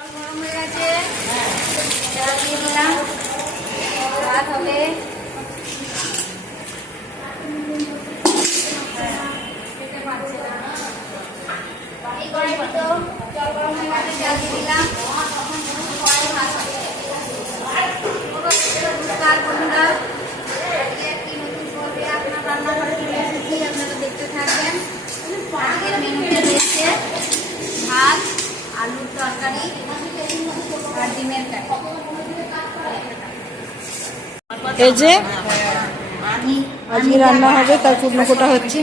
গরম হয়ে গেছে, তেল দিয়ে দিলাম, ভাত হবে। এই কড়াইতে তো জল গরম হয়ে গেছে, তেল দিয়ে দিলাম, কড়াই ভাত হবে। নমস্কার বন্ধুরা, আজকে একটি নতুন পর্বে আপনার রান্নাঘরে চলে এসেছি, আপনারা দেখতে থাকবেন। আজকের মেনুতে রয়েছে ভাত, আলুর তরকারি আর ডিমের কারি। এই যে আজকে রান্না হবে, তার পূর্ণ কোটা হচ্ছে।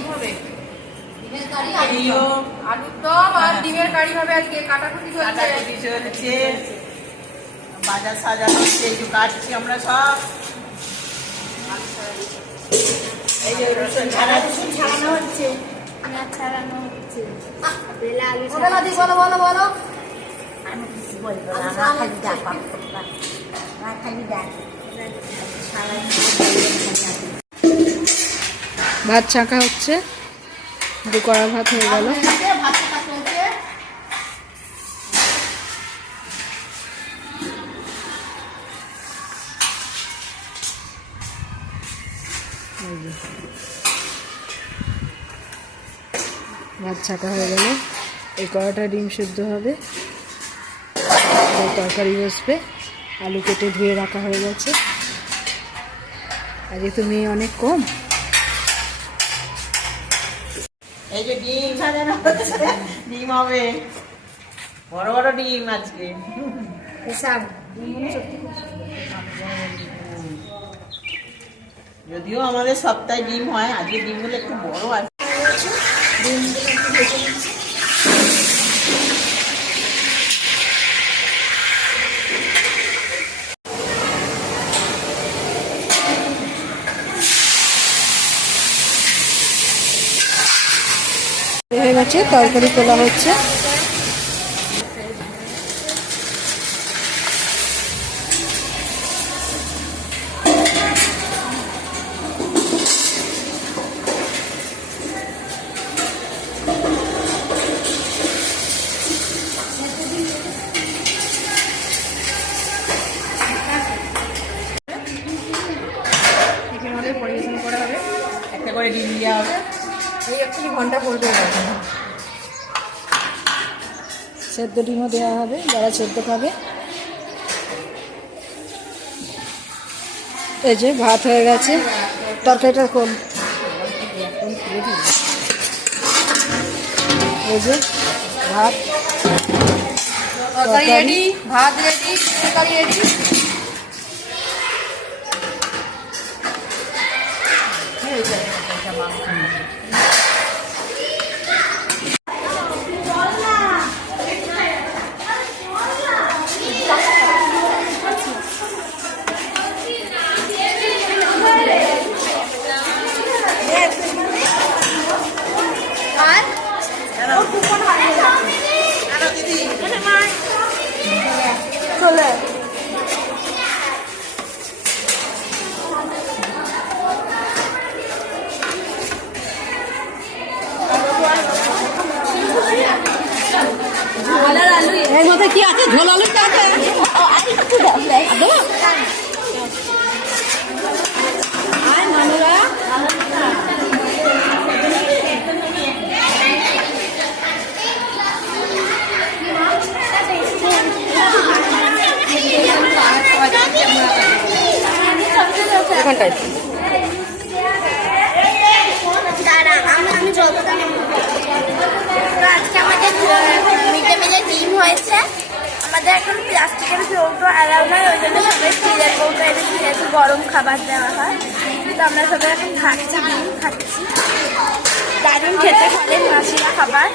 আলুর দম আর ডিমের কারি হবে আজকে। কাটাকুটি চলছে, বাজার সাজানো হচ্ছে, এই যে কাটছি আমরা সব। এই যে রসুন ছাড়ানো হচ্ছে। পেঁয়াজ ছাড়ানো হচ্ছে, বেলা আলু বলো বলো বলো। আমি কিছু বলবো না, আমার খালি ডাক, আমার খালি ডাক। ভাত ছাঁকা হচ্ছে, দু কড়া ভাত হয়ে গেল। ভাত ছাঁকা হয়ে গেল, এই কড়াটা ডিম সিদ্ধ হবে, তরকারি বসবে। আলু কেটে ধুয়ে রাখা হয়ে গেছে। আজকে তো মেয়ে অনেক কম। এই যে ডিম সাজানো হচ্ছে, ডিম হবে, বড় বড় ডিম আজকে। যদিও আমাদের সপ্তাহে ডিম হয়, আজকে ডিমগুলো একটু বড় আছে। ডিমগুলো একটু ভেজে নিচ্ছি। হয়ে গেছে, তরকারি তোলা হচ্ছে। পরিবেশন করা হবে, একটা করে ডিম দেওয়া হবে। এই একটু ঘন্টা পড়বে, সেদ্ধ ডিমও দেওয়া হবে যারা সেদ্ধ খাবে। এই যে ভাত হয়ে গেছে, তরকারিটা কম। এই যে ভাত, তরকারি রেডি, ভাত রেডি, তরকারি রেডি। চলে এর মধ্যে কি আছে? ঝোল আলু আছে, এখানটায় আজকে আমাদের মিড ডে মিলে ডিম হয়েছে। আমাদের এখন প্লাস্টিকের কৌটো অ্যালাউ নয়, ওই জন্য সবাই স্টিলের কৌটো এনেছি, যেহেতু গরম খাবার দেওয়া হয়। কিন্তু আমরা সবাই এখন খাচ্ছি, ডিম খাচ্ছি। দারুণ খেতে, ফলের মাসিরা খাবার।